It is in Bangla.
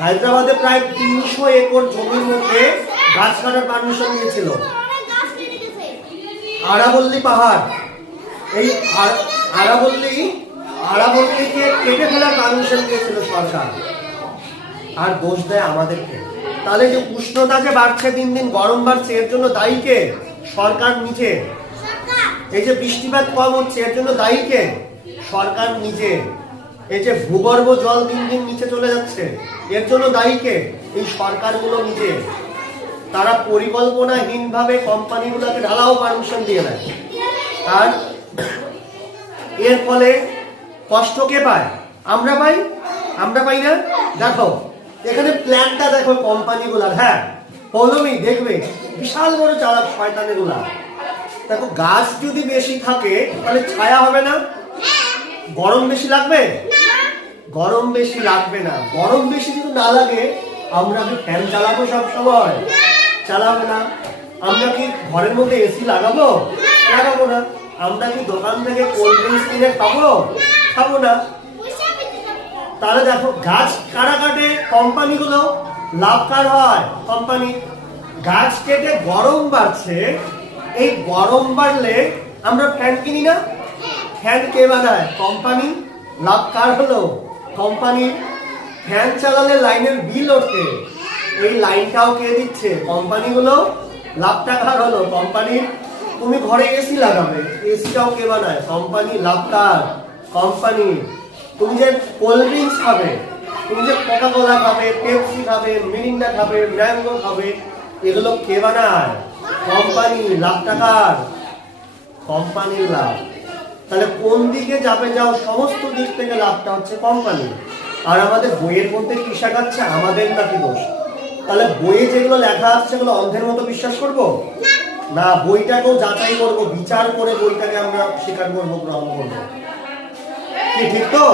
হায়দ্রাবাদে প্রায় 300 একর জমির মধ্যে গাছ কাটার পারমিশন দিয়েছিল। আরাবল্লী পাহাড়, এই আরাবল্লীকে কেটে ফেলার পারমিশন দিয়েছিল সরকার, আর দোষ দেয় আমাদেরকে। তাহলে যে উষ্ণতা যে বাড়ছে, দিন দিন গরম বাড়ছে, এর জন্য দায়ী কে? সরকার নিজে। এই যে বৃষ্টিপাত কম হচ্ছে, এর জন্য দায়ী কে? সরকার নিজে। এই যে ভূগর্ভ জল দিন দিন নিচে চলে যাচ্ছে, এর জন্য দায়ী কে? এই সরকারগুলো নিজে। তারা পরিকল্পনাহীনভাবে কোম্পানিগুলোকে ঢালাও পারমিশন দিয়ে দেয়, আর এর ফলে কষ্ট কে পায়? আমরা পাই। আমরা পাই না? দেখো এখানে প্ল্যানটা দেখো কোম্পানিগুলার। হ্যাঁ, পৌলমী দেখবে বিশাল বড় চালাক শয়তানেগুলা। দেখো গাছ যদি বেশি থাকে তাহলে ছায়া হবে না? গরম বেশি লাগবে? গরম বেশি লাগবে না। গরম বেশি যদি না লাগে আমরা কি ফ্যান চালাবো? সব সময় চালাবো না। আমরা কি ঘরের মধ্যে এসি লাগাবো? লাগাবো না। আমরা কি দোকান থেকে কোল্ড ড্রিঙ্কস কিনে খাবো? খাবো না। তাহলে দেখো গাছ কারা কাটে? কোম্পানিগুলো। লাভ কার হয়? কোম্পানি। গাছ কেটে গরম বাড়ছে, এই গরম বাড়লে আমরা ফ্যান কিনি না? ফ্যান কে বানায়? কোম্পানি। লাভ কার হলো? কোম্পানি। ফ্যান চালালে লাইনের বিল ওঠে, এই লাইনটাও কে দিচ্ছে? কোম্পানিগুলো। লাভটা কার হলো? কোম্পানির। তুমি ঘরে এসি লাগাবে, এসিটাও কে বানায়? কোম্পানি। লাভ কার? কোম্পানি। তুমি যে কোল্ড ড্রিঙ্কস খাবে, তুমি যে কোকা কোলা খাবে, পেপসি খাবে, মিরিন্ডা খাবে, ম্যাঙ্গো খাবে, এগুলো কে বানায়? কোম্পানি। লাভটা কার? কোম্পানির লাভ। তাহলে কোন দিকে যাবে যাও, সমস্ত দিক থেকে লাভটা হচ্ছে কোম্পানি। আর আমাদের বইয়ের মধ্যে কি শেখাচ্ছে? আমাদের নাকি দোষ? তাহলে বইয়ে যেগুলো লেখা আছে সেগুলো অন্ধের মতো বিশ্বাস করব না? বইটাকেও যাচাই করব, বিচার করে বইটাকে আমরা স্বীকার করবো, গ্রহণ করবো। কি ঠিক তো?